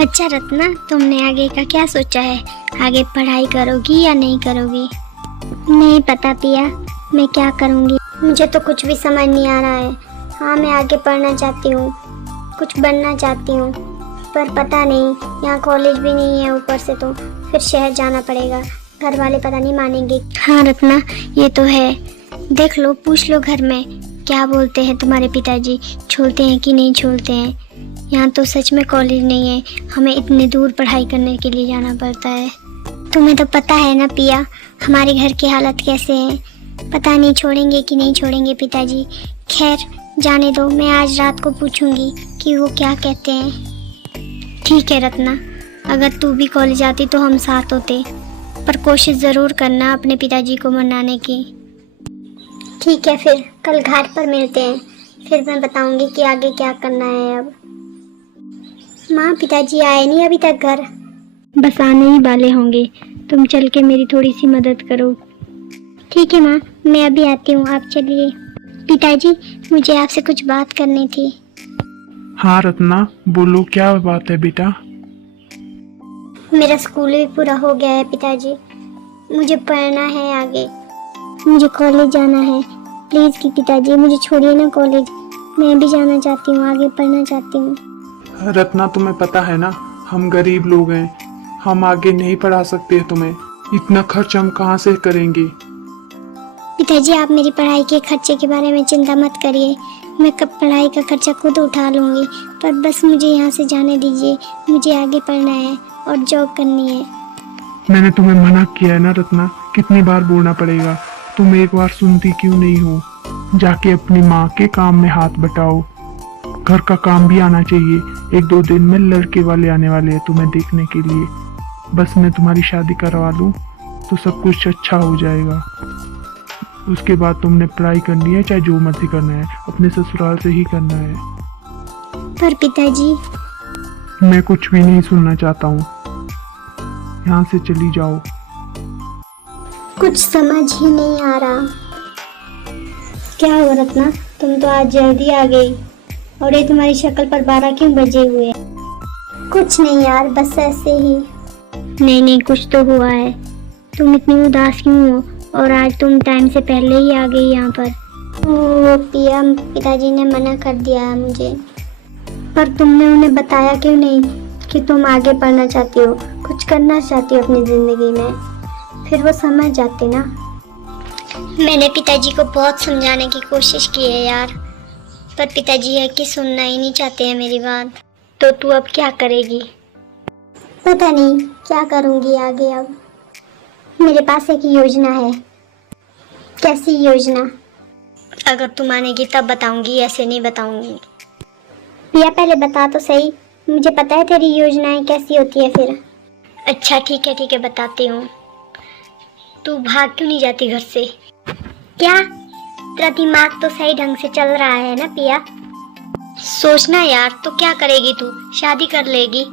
अच्छा रत्ना, तुमने आगे का क्या सोचा है? आगे पढ़ाई करोगी या नहीं करोगी? नहीं पता पिया, मैं क्या करूँगी। मुझे तो कुछ भी समझ नहीं आ रहा है। हाँ, मैं आगे पढ़ना चाहती हूँ, कुछ बनना चाहती हूँ, पर पता नहीं, यहाँ कॉलेज भी नहीं है, ऊपर से तो फिर शहर जाना पड़ेगा। घर वाले पता नहीं मानेंगे। हाँ रत्ना, ये तो है। देख लो, पूछ लो घर में क्या बोलते हैं तुम्हारे पिताजी, छोड़ते हैं कि नहीं छोड़ते हैं। यहाँ तो सच में कॉलेज नहीं है, हमें इतने दूर पढ़ाई करने के लिए जाना पड़ता है। तुम्हें तो पता है ना पिया, हमारे घर की हालत कैसे है। पता नहीं छोड़ेंगे कि नहीं छोड़ेंगे पिताजी। खैर जाने दो, मैं आज रात को पूछूंगी कि वो क्या कहते हैं। ठीक है रत्ना, अगर तू भी कॉलेज आती तो हम साथ होते, पर कोशिश ज़रूर करना अपने पिताजी को मनाने की। ठीक है, फिर कल घाट पर मिलते हैं, फिर मैं बताऊंगी कि आगे क्या करना है। अब माँ, पिताजी आए नहीं अभी तक घर? बस आने ही वाले होंगे, तुम चल के मेरी थोड़ी सी मदद करो। ठीक है माँ, मैं अभी आती हूँ, आप चलिए। पिताजी, मुझे आपसे कुछ बात करनी थी। हाँ रत्ना, बोलो क्या बात है बेटा। मेरा स्कूल भी पूरा हो गया है पिताजी, मुझे पढ़ना है आगे, मुझे कॉलेज जाना है। प्लीज़ कि पिताजी मुझे छोड़िए ना कॉलेज, मैं भी जाना चाहती हूँ, आगे पढ़ना चाहती हूँ। रत्ना, तुम्हें पता है ना, हम गरीब लोग हैं, हम आगे नहीं पढ़ा सकते तुम्हें। इतना खर्च हम कहाँ से करेंगे। पिताजी, आप मेरी पढ़ाई के खर्चे के बारे में चिंता मत करिए, मैं कब पढ़ाई का खर्चा खुद उठा लूँगी। पर बस मुझे यहाँ से जाने दीजिए, मुझे आगे पढ़ना है और जॉब करनी है। मैंने तुम्हें मना किया है ना रत्ना, कितनी बार बोलना पड़ेगा। तुम एक बार सुनती क्यों नहीं हो। जाके अपनी माँ के काम में हाथ बटाओ, घर का काम भी आना चाहिए। 1-2 दिन में लड़के वाले आने वाले हैं तुम्हें देखने के लिए। बस मैं तुम्हारी शादी करवा लूँ तो सब कुछ अच्छा हो जाएगा। उसके बाद तुमने पढ़ाई करनी है, चाहे जो मर्जी करना है, अपने ससुराल से ही करना है। पर पिताजी, मैं कुछ भी नहीं सुनना चाहता हूँ, यहाँ से चली जाओ। कुछ समझ ही नहीं आ रहा। क्या हुआ रत्ना, तुम तो आज जल्दी आ गई, और ये तुम्हारी शक्ल पर 12 क्यों बजे हुए हैं? कुछ नहीं यार, बस ऐसे ही। नहीं नहीं, कुछ तो हुआ है। तुम इतनी उदास क्यों हो, और आज तुम टाइम से पहले ही आ गई यहाँ पर। ओ पिया, पिताजी ने मना कर दिया है मुझे। पर तुमने उन्हें बताया क्यों नहीं कि तुम आगे पढ़ना चाहती हो, कुछ करना चाहती हो अपनी ज़िंदगी में? फिर वो समझ जाते ना। मैंने पिताजी को बहुत समझाने की कोशिश की है यार, पर पिताजी है कि सुनना ही नहीं चाहते हैं मेरी बात। तो तू अब क्या करेगी? पता नहीं क्या करूँगी आगे। अब मेरे पास एक योजना है। कैसी योजना? अगर तू मानेगी तब बताऊंगी, ऐसे नहीं बताऊंगी। पिया, पहले बता तो सही, मुझे पता है तेरी योजनाएं कैसी होती है फिर। अच्छा ठीक है बताती हूँ। तू भाग क्यों नहीं जाती घर से? क्या? तेरा दिमाग तो सही ढंग से चल रहा है ना पिया? सोचना यार, तो क्या करेगी तू? शादी कर लेगी?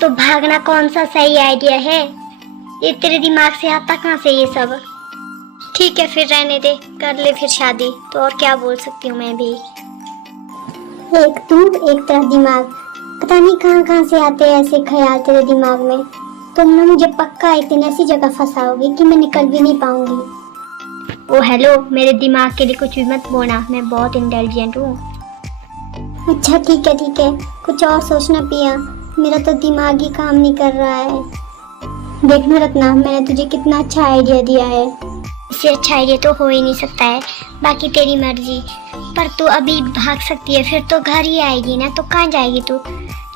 तो भागना कौन सा सही आइडिया है? ये तेरे दिमाग से आता कहाँ से ये सब? ठीक है फिर रहने दे, कर ले फिर शादी, तो और क्या बोल सकती हूँ मैं भी। एक तू, एक तेरा दिमाग, पता नहीं कहाँ कहाँ से आते हैं ऐसे ख्याल तेरे दिमाग में। तुम ना मुझे पक्का एक दिन ऐसी जगह फंसाओगी कि मैं निकल भी नहीं पाऊंगी। ओ हेलो, मेरे दिमाग के लिए कुछ भी मत बोलना, मैं बहुत इंटेलिजेंट हूँ। अच्छा ठीक है, कुछ और सोचना पिया, मेरा तो दिमाग ही काम नहीं कर रहा है। देखना रत्ना, मैंने तुझे कितना अच्छा आइडिया दिया है, इससे अच्छा आइडिया तो हो ही नहीं सकता है। बाकी तेरी मर्जी, पर तू अभी भाग सकती है, फिर तो घर ही आएगी ना, तो कहाँ जाएगी तू?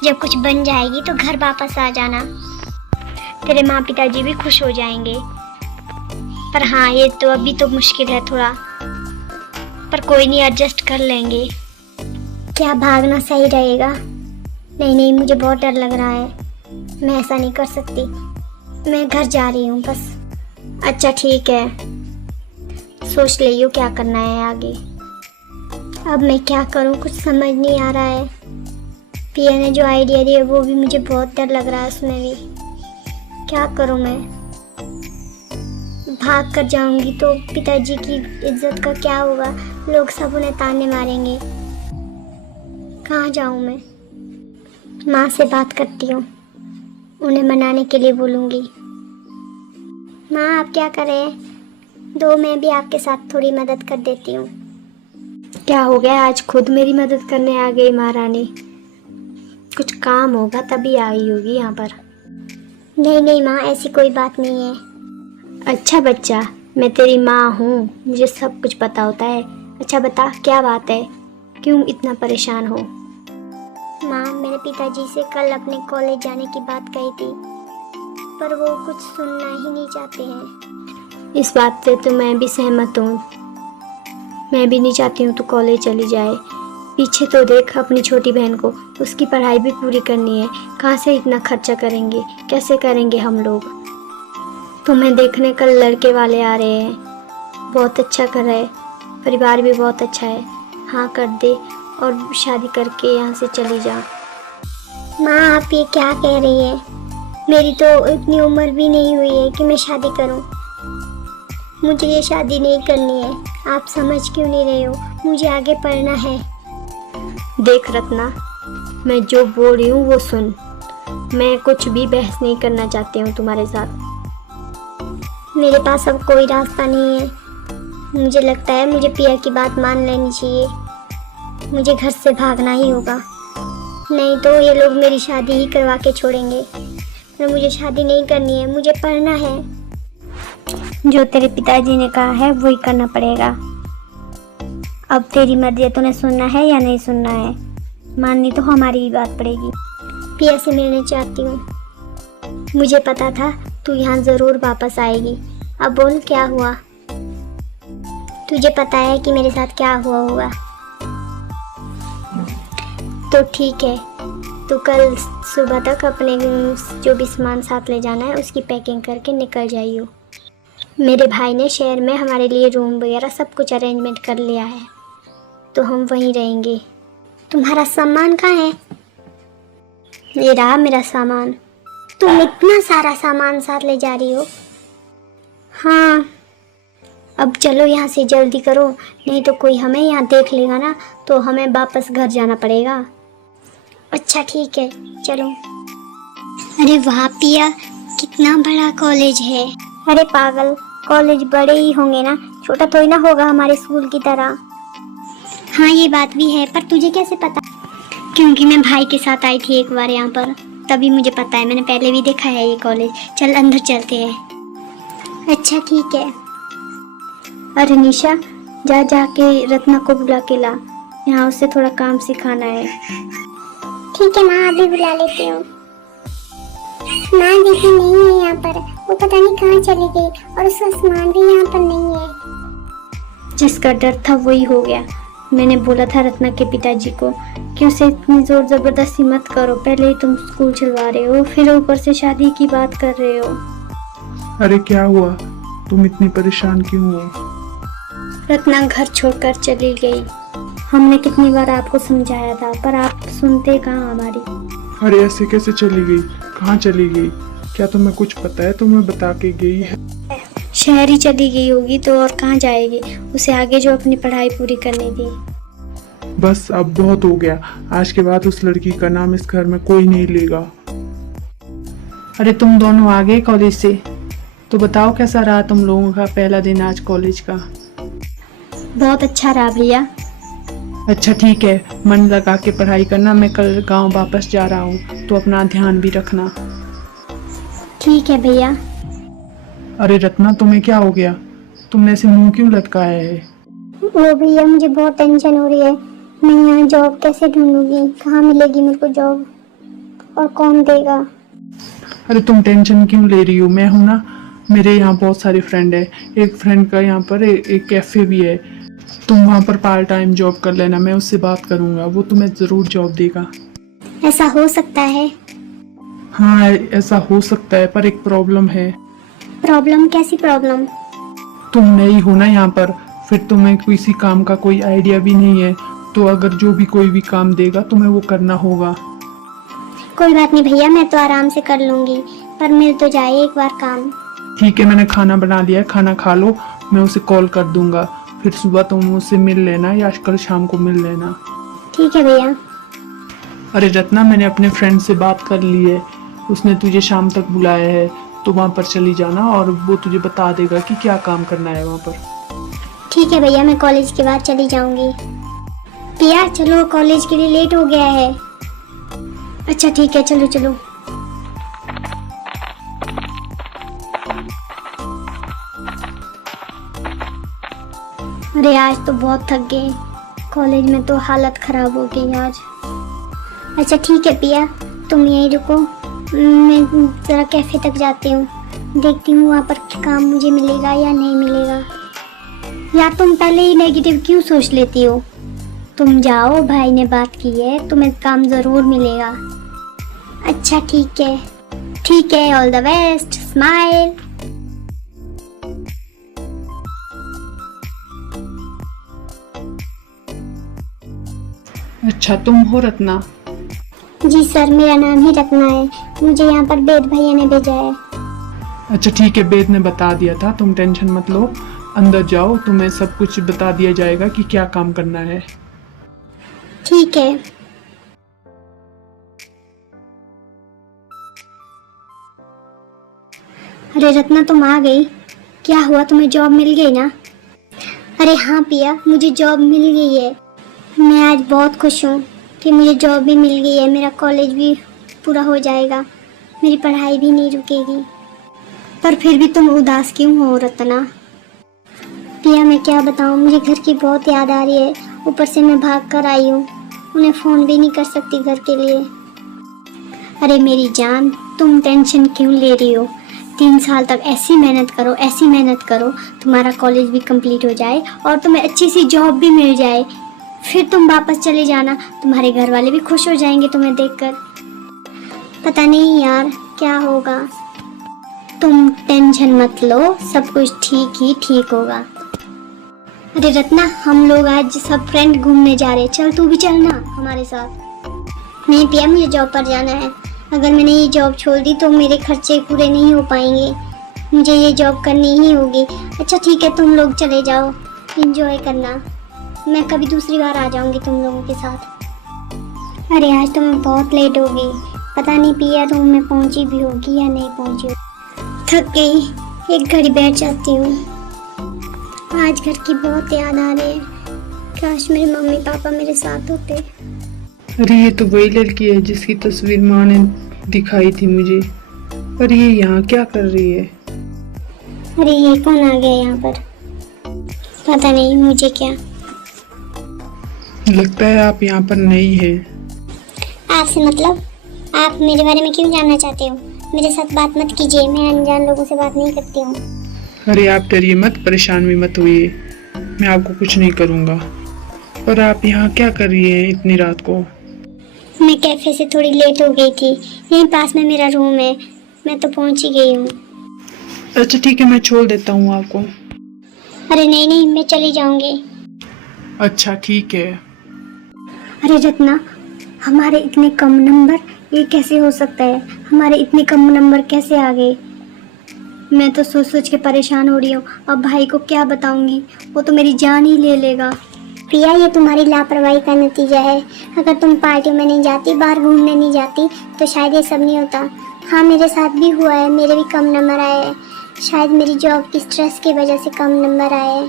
जब कुछ बन जाएगी तो घर वापस आ जाना, तेरे माँ पिताजी भी खुश हो जाएंगे। पर हाँ, ये तो अभी तो मुश्किल है थोड़ा, पर कोई नहीं, एडजस्ट कर लेंगे। क्या भागना सही रहेगा? नहीं, मुझे बहुत डर लग रहा है, मैं ऐसा नहीं कर सकती, मैं घर जा रही हूँ बस। अच्छा ठीक है, सोच लियो क्या करना है आगे। अब मैं क्या करूँ, कुछ समझ नहीं आ रहा है। पिया ने जो आइडिया दिया वो भी मुझे बहुत डर लग रहा है, उसमें भी क्या करूँ मैं? भाग कर जाऊंगी तो पिताजी की इज्जत का क्या होगा? लोग सब उन्हें ताने मारेंगे। कहाँ जाऊँ मैं? माँ से बात करती हूँ, उन्हें मनाने के लिए बोलूँगी। माँ आप क्या करें, दो मैं भी आपके साथ थोड़ी मदद कर देती हूँ। क्या हो गया, आज खुद मेरी मदद करने आ गई महारानी? कुछ काम होगा तभी आई होगी यहाँ पर। नहीं नहीं माँ, ऐसी कोई बात नहीं है। अच्छा बच्चा, मैं तेरी माँ हूँ, मुझे सब कुछ पता होता है। अच्छा बता क्या बात है, क्यों इतना परेशान हो? माँ मेरे पिताजी से कल अपने कॉलेज जाने की बात कही थी, पर वो कुछ सुनना ही नहीं चाहते हैं। इस बात से तो मैं भी सहमत हूँ। मैं भी नहीं चाहती हूँ तो कॉलेज चली जाए। पीछे तो देख अपनी छोटी बहन को, उसकी पढ़ाई भी पूरी करनी है। कहाँ से इतना खर्चा करेंगे, कैसे करेंगे हम लोग? तुम्हें देखने कल लड़के वाले आ रहे हैं, बहुत अच्छा घर है, परिवार भी बहुत अच्छा है। हाँ कर दे और शादी करके यहाँ से चली जा। माँ आप ये क्या कह रही है? मेरी तो इतनी उम्र भी नहीं हुई है कि मैं शादी करूँ। मुझे ये शादी नहीं करनी है। आप समझ क्यों नहीं रहे हो? मुझे आगे पढ़ना है। देख रत्ना, मैं जो बोल रही हूँ वो सुन। मैं कुछ भी बहस नहीं करना चाहती हूँ तुम्हारे साथ। मेरे पास अब कोई रास्ता नहीं है। मुझे लगता है मुझे पिया की बात मान लेनी चाहिए। मुझे घर से भागना ही होगा, नहीं तो ये लोग मेरी शादी ही करवा के छोड़ेंगे। पर मुझे शादी नहीं करनी है, मुझे पढ़ना है। जो तेरे पिताजी ने कहा है वही करना पड़ेगा। अब तेरी मर्जी है, तूने सुनना है या नहीं सुनना है। माननी तो हमारी ही बात पड़ेगी। पिया से मिलने चाहती हूँ। मुझे पता था तू यहाँ ज़रूर वापस आएगी। अब बोल क्या हुआ? तुझे पता है कि मेरे साथ क्या हुआ होगा। तो ठीक है, तो कल सुबह तक अपने जो भी सामान साथ ले जाना है उसकी पैकिंग करके निकल जाइयो। मेरे भाई ने शहर में हमारे लिए रूम वगैरह सब कुछ अरेंजमेंट कर लिया है, तो हम वहीं रहेंगे। तुम्हारा सामान कहाँ है? ये रहा मेरा सामान। तुम इतना सारा सामान साथ ले जा रही हो? हाँ, अब चलो यहाँ से जल्दी करो, नहीं तो कोई हमें यहाँ देख लेगा ना, तो हमें वापस घर जाना पड़ेगा। अच्छा ठीक है चलो। अरे वाह पिया, कितना बड़ा कॉलेज है। अरे पागल, कॉलेज बड़े ही होंगे ना, छोटा थोड़ी ना होगा हमारे स्कूल की तरह। हाँ ये बात भी है, पर तुझे कैसे पता? क्योंकि मैं भाई के साथ आई थी एक बार यहाँ पर, तभी मुझे पता है। मैंने पहले भी देखा है ये कॉलेज। चल अंदर चलते हैं। अच्छा ठीक है। अरे निशा, जा जाके रत्ना को बुला के ला, यहाँ उससे थोड़ा काम सिखाना है। ठीक है माँ, अभी बुला लेती हूँ। माँ दीदी नहीं है यहाँ पर, वो पता नहीं कहाँ चली गई, और उसका सामान भी यहाँ पर नहीं है। जिसका डर था वही हो गया। मैंने बोला था रत्ना के पिताजी को कि उसे इतनी जोर जबरदस्ती मत करो। पहले ही तुम स्कूल चलवा रहे हो, फिर ऊपर से शादी की बात कर रहे हो। अरे क्या हुआ, तुम इतनी परेशान क्यों हो? रत्ना घर छोड़कर चली गई। हमने कितनी बार आपको समझाया था, पर आप सुनते कहाँ हमारी। अरे ऐसे कैसे चली गई, कहाँ चली गई? क्या तुम्हें कुछ पता है? तुम्हें बता के गई है? शहर ही चली गई होगी तो और कहाँ जाएगी, उसे आगे जो अपनी पढ़ाई पूरी करनी थी। बस अब बहुत हो गया, आज के बाद उस लड़की का नाम इस घर में कोई नहीं लेगा। अरे तुम दोनों आ गए कॉलेज से, तो बताओ कैसा रहा तुम लोगों का पहला दिन आज कॉलेज का? बहुत अच्छा रहा भैया। अच्छा ठीक है, मन लगा के पढ़ाई करना। मैं कल गांव वापस जा रहा हूँ, तो अपना ध्यान भी रखना। ठीक है भैया। अरे रत्ना, तुम्हें क्या हो गया? तुमने ऐसे मुंह क्यों लटकाया है? वो भैया मुझे बहुत टेंशन हो रही है। मैं यहाँ जॉब कैसे ढूंढूंगी, कहाँ मिलेगी मेरे को जॉब, और कौन देगा? अरे तुम टेंशन क्यों ले रही हो? मैं हूं ना, मेरे यहाँ बहुत सारे फ्रेंड है। एक फ्रेंड का यहाँ पर एक कैफे भी है, तुम वहाँ पर पार्ट टाइम जॉब कर लेना। मैं उससे बात करूँगा, वो तुम्हें ज़रूर जॉब देगा। ऐसा हो सकता है? हाँ ऐसा हो सकता है, पर एक प्रॉब्लम है। प्रॉब्लम? कैसी प्रॉब्लम? तुम नई हो ना यहाँ पर, फिर तुम्हें किसी काम का कोई आइडिया भी नहीं है, तो अगर जो भी कोई भी काम देगा तुम्हें वो करना होगा। कोई बात नहीं भैया, मैं तो आराम से कर लूंगी, पर मिल तो जाए एक बार काम। ठीक है, मैंने खाना बना लिया है, खाना खा लो, मैं उसे कॉल कर दूंगा। फिर सुबह तुम उससे मिल लेना या कल शाम को मिल लेना। ठीक है भैया। अरे रत्ना, मैंने अपने फ्रेंड से बात कर ली है, उसने तुझे शाम तक बुलाया है, तो वहाँ पर चली जाना और वो तुझे बता देगा कि क्या काम करना है वहाँ पर। ठीक है भैया, मैं कॉलेज के बाद चली जाऊंगी। पिया चलो, कॉलेज के लिए लेट हो गया है। अच्छा ठीक है, चलो चलो। अरे आज तो बहुत थक गए, कॉलेज में तो हालत खराब हो गई आज। अच्छा ठीक है पिया, तुम यहीं रुको, मैं ज़रा कैफ़े तक जाती हूँ, देखती हूँ वहाँ पर काम मुझे मिलेगा या नहीं मिलेगा। या तुम पहले ही नेगेटिव क्यों सोच लेती हो? तुम जाओ, भाई ने बात की है, तुम्हें काम ज़रूर मिलेगा। अच्छा ठीक है, ऑल द बेस्ट, स्माइल। अच्छा, तुम हो रत्ना? जी सर, मेरा नाम ही रत्ना है, मुझे यहाँ पर वेद भैया ने भेजा है। अच्छा ठीक है, वेद ने बता दिया था, तुम टेंशन मत लो, अंदर जाओ, तुम्हें सब कुछ बता दिया जाएगा कि क्या काम करना है। ठीक है। अरे रत्ना, तुम आ गई, क्या हुआ, तुम्हें जॉब मिल गई ना? अरे हाँ पिया, मुझे जॉब मिल गई है। मैं आज बहुत खुश हूँ कि मुझे जॉब भी मिल गई है, मेरा कॉलेज भी पूरा हो जाएगा, मेरी पढ़ाई भी नहीं रुकेगी। पर फिर भी तुम उदास क्यों हो रत्ना? पिया मैं क्या बताऊँ, मुझे घर की बहुत याद आ रही है, ऊपर से मैं भाग कर आई हूँ, उन्हें फ़ोन भी नहीं कर सकती घर के लिए। अरे मेरी जान, तुम टेंशन क्यों ले रही हो? 3 साल तक ऐसी मेहनत करो, तुम्हारा कॉलेज भी कंप्लीट हो जाए और तुम्हें अच्छी सी जॉब भी मिल जाए, फिर तुम वापस चले जाना, तुम्हारे घर वाले भी खुश हो जाएंगे तुम्हें देखकर। पता नहीं यार क्या होगा, तुम टेंशन मत लो, सब कुछ ठीक होगा। अरे रत्ना, हम लोग आज सब फ्रेंड घूमने जा रहे हैं, चल तू भी चलना हमारे साथ। नहीं पिया, मुझे जॉब पर जाना है, अगर मैंने ये जॉब छोड़ दी तो मेरे खर्चे पूरे नहीं हो पाएंगे, मुझे ये जॉब करनी ही होगी। अच्छा ठीक है, तुम लोग चले जाओ, एंजॉय करना, मैं कभी दूसरी बार आ जाऊंगी तुम लोगों के साथ। अरे आज तो मैं बहुत लेट हो गई, पता नहीं पिया रूम में पहुंची भी होगी या नहीं पहुंची। थक गई, एक घड़ी बैठ जाती हूँ। आज घर की बहुत याद आ रही है, काश मेरे मम्मी पापा मेरे साथ होते। अरे ये तो वही लड़की है जिसकी तस्वीर माँ ने दिखाई थी मुझे, पर ये यहाँ क्या कर रही है? अरे ये कौन आ गया यहाँ पर? पता नहीं मुझे क्या। लगता है आप यहाँ पर नई है। आपसे मतलब? आप मेरे बारे में क्यों जानना चाहते हो? मेरे साथ बात मत कीजिए, मैं अनजान लोगों से बात नहीं करती हूँ। अरे आप डरिए मत, परेशान भी मत होइए, मैं आपको कुछ नहीं करूँगा। पर आप यहाँ क्या कर रही हैं इतनी रात को? मैं कैफे से थोड़ी लेट हो गई थी, यहीं पास में मेरा रूम है, मैं तो पहुँच ही गई हूँ। अच्छा ठीक है, मैं छोड़ देता हूँ आपको। अरे नहीं, मैं चली जाऊँगी। अच्छा ठीक है। अरे रत्ना, हमारे इतने कम नंबर, ये कैसे हो सकता है? हमारे इतने कम नंबर कैसे आ गए? मैं तो सोच के परेशान हो रही हूँ, अब भाई को क्या बताऊंगी, वो तो मेरी जान ही ले लेगा। प्रिया, ये तुम्हारी लापरवाही का नतीजा है, अगर तुम पार्टी में नहीं जाती, बाहर घूमने नहीं जाती, तो शायद ये सब नहीं होता। हाँ मेरे साथ भी हुआ है, मेरे भी कम नंबर आए हैं, शायद मेरी जॉब की स्ट्रेस की वजह से कम नंबर आए हैं,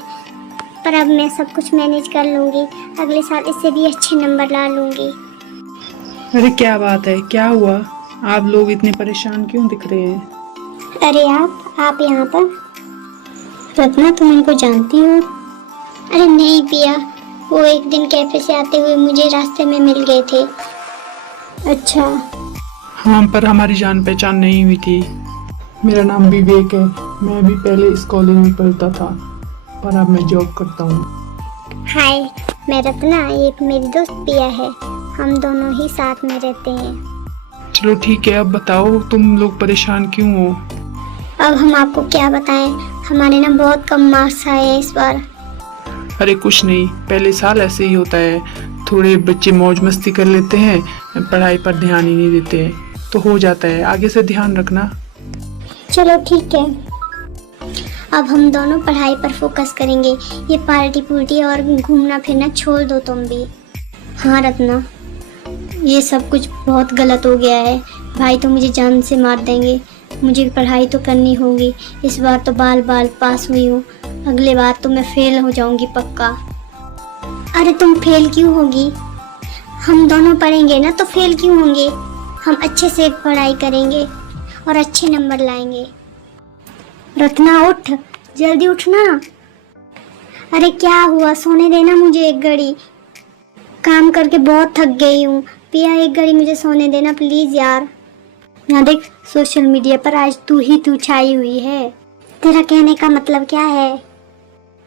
पर अब मैं सब कुछ मैनेज कर लूँगी, अगले साल इससे भी अच्छे नंबर ला लूँगी। अरे क्या बात है, क्या हुआ? आप लोग इतने परेशान क्यों दिख रहे हैं? अरे आप यहाँ पर? रत्ना, तुम इनको जानती हो? अरे नहीं पिया, वो एक दिन कैफे से आते हुए मुझे रास्ते में मिल गए थे। अच्छा। हाँ, पर हमारी जान पहचान नहीं हुई थी। मेरा नाम विवेक है, मैं भी पहले इस कॉलेज में पढ़ता था, पर अब मैं जॉब करता हूँ। हाय, मैं रत्ना, एक मेरी दोस्त पिया है, हम दोनों ही साथ में रहते हैं। चलो ठीक है, अब बताओ तुम लोग परेशान क्यों हो? अब हम आपको क्या बताएं, हमारे ना बहुत कम मार्क्स आए हैं इस बार। अरे कुछ नहीं, पहले साल ऐसे ही होता है, थोड़े बच्चे मौज मस्ती कर लेते हैं, पढ़ाई पर ध्यान ही नहीं देते हैं, तो हो जाता है, आगे से ध्यान रखना। चलो ठीक है, अब हम दोनों पढ़ाई पर फोकस करेंगे, ये पार्टी पुर्टी और घूमना फिरना छोड़ दो तुम भी। हाँ रत्ना, ये सब कुछ बहुत गलत हो गया है। भाई तो मुझे जान से मार देंगे। मुझे पढ़ाई तो करनी होगी। इस बार तो बाल बाल पास हुई हूँ, अगले बार तो मैं फेल हो जाऊंगी पक्का। अरे तुम फेल क्यों होगी? हम दोनों पढ़ेंगे ना तो फेल क्यों होंगे? हम अच्छे से पढ़ाई करेंगे और अच्छे नंबर लाएंगे। रत्ना उठ, जल्दी उठना। अरे क्या हुआ? सोने देना मुझे एक घड़ी। काम करके बहुत थक गई हूँ। पिया एक घड़ी मुझे सोने देना प्लीज यार। यहाँ देख, सोशल मीडिया पर आज तू छाई हुई है। तेरा कहने का मतलब क्या है?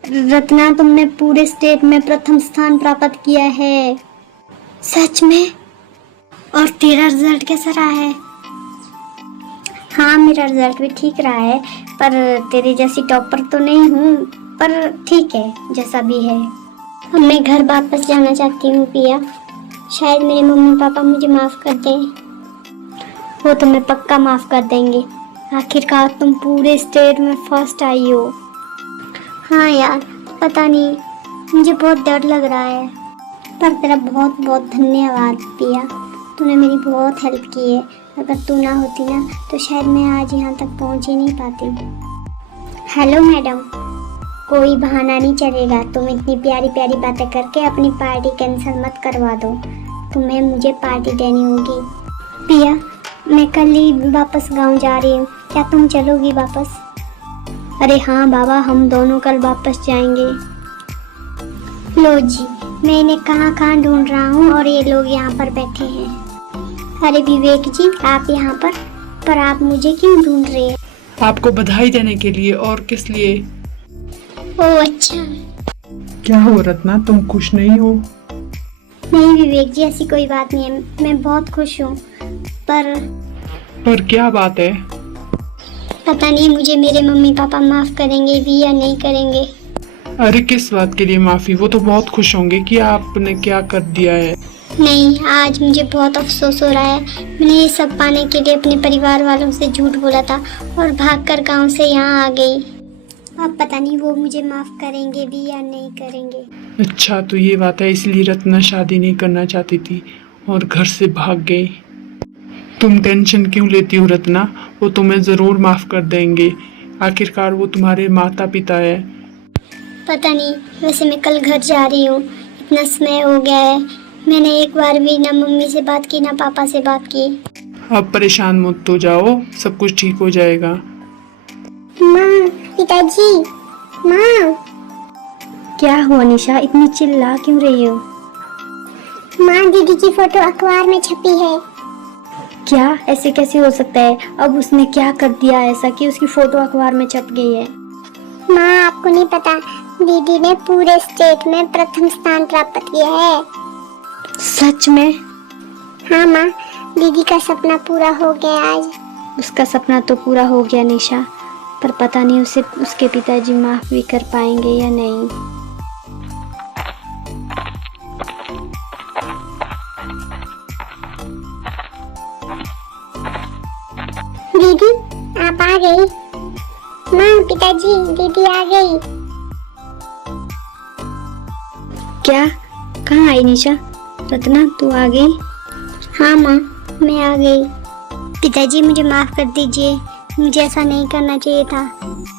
रत्ना, तुमने पूरे स्टेट में प्रथम स्थान प्राप्त किया है। सच में? और तेरा रिजल्ट कैसा रहा है? हाँ, मेरा रिजल्ट भी ठीक रहा है, पर तेरे जैसी टॉपर तो नहीं हूँ, पर ठीक है जैसा भी है। अब मैं घर वापस जाना चाहती हूँ पिया। शायद मेरे मम्मी पापा मुझे माफ़ कर दें। वो तुम्हें पक्का माफ़ कर देंगे। आखिरकार तुम पूरे स्टेट में फर्स्ट आई हो। हाँ यार, पता नहीं, मुझे बहुत डर लग रहा है, पर तेरा बहुत बहुत धन्यवाद पिया। तूने मेरी बहुत हेल्प की है। अगर तू ना होती ना तो शायद मैं आज यहाँ तक पहुँच ही नहीं पाती। हेलो मैडम, कोई बहाना नहीं चलेगा। तुम इतनी प्यारी प्यारी बातें करके अपनी पार्टी कैंसिल मत करवा दो। तुम्हें मुझे पार्टी देनी होगी। पिया, मैं कल ही वापस गांव जा रही हूँ, क्या तुम चलोगी वापस? अरे हाँ बाबा, हम दोनों कल वापस जाएंगे। लो जी, मैं इन्हें कहाँ कहाँ ढूंढ रहा हूँ और ये लोग यहाँ पर बैठे हैं। अरे विवेक जी, आप यहाँ पर आप मुझे क्यों ढूंढ रहे हैं? आपको बधाई देने के लिए। और किस लिए? ओह अच्छा। क्या हो रत्ना, तुम खुश नहीं हो? नहीं विवेक जी, ऐसी कोई बात नहीं है। मैं बहुत खुश हूँ, पर क्या बात है? पता नहीं मुझे मेरे मम्मी पापा माफ करेंगे भी या नहीं करेंगे। अरे किस बात के लिए माफी? वो तो बहुत खुश होंगे कि आपने क्या कर दिया है। नहीं, आज मुझे बहुत अफसोस हो रहा है। मैंने ये सब पाने के लिए अपने परिवार वालों से झूठ बोला था और भागकर गांव से यहाँ आ गई। अब पता नहीं वो मुझे माफ करेंगे भी या नहीं करेंगे। अच्छा, तो ये बात है, इसलिए रत्ना शादी नहीं करना चाहती थी और घर से भाग गई। तुम टेंशन क्यों लेती हो रत्ना? वो तुम्हें जरूर माफ कर देंगे। आखिरकार वो तुम्हारे माता पिता है। पता नहीं, वैसे मैं कल घर जा रही हूँ। इतना समय हो गया है, मैंने एक बार भी ना मम्मी से बात की ना पापा से बात की। अब परेशान मत हो जाओ, सब कुछ ठीक हो जाएगा। माँ, पिताजी, माँ। क्या हुआ निशा, इतनी चिल्ला क्यों रही हो? माँ, दीदी की फोटो अखबार में छपी है। क्या? ऐसे कैसे हो सकता है? अब उसने क्या कर दिया ऐसा कि उसकी फोटो अखबार में छप गई है? माँ, आपको नहीं पता, दीदी ने पूरे स्टेट में प्रथम स्थान प्राप्त किया है। सच में? हाँ माँ, दीदी का सपना पूरा हो गया आज। उसका सपना तो पूरा हो गया निशा, पर पता नहीं उसे उसके पिताजी माफ भी कर पाएंगे या नहीं। दीदी, आप आ गई? माँ, पिताजी, दीदी आ गई। क्या? कहाँ आई निशा? रत्ना, तू आ गई? हाँ माँ, मैं आ गई। पिताजी, मुझे माफ कर दीजिए, मुझे ऐसा नहीं करना चाहिए था।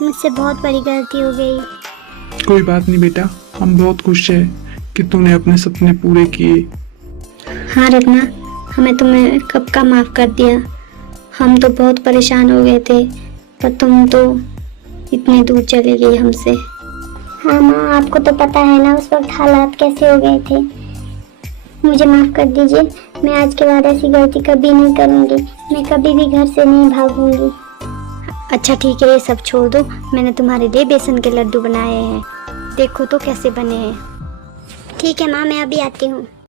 मुझसे बहुत बड़ी गलती हो गई। कोई बात नहीं बेटा, हम बहुत खुश हैं कि तूने अपने सपने पूरे किए। हाँ रत्ना, हमें तुम्हें कब का माफ कर दिया। हम तो बहुत परेशान हो गए थे, पर तुम तो इतनी दूर चली गई हमसे। हाँ माँ, आपको तो पता है ना उस वक्त हालात कैसे हो गए थे। मुझे माफ कर दीजिए, मैं आज के बाद ऐसी गलती कभी नहीं करूँगी। मैं कभी भी घर से नहीं भागूंगी। अच्छा ठीक है, ये सब छोड़ दो। मैंने तुम्हारे लिए बेसन के लड्डू बनाए हैं, देखो तो कैसे बने हैं। ठीक है माँ, मैं अभी आती हूँ।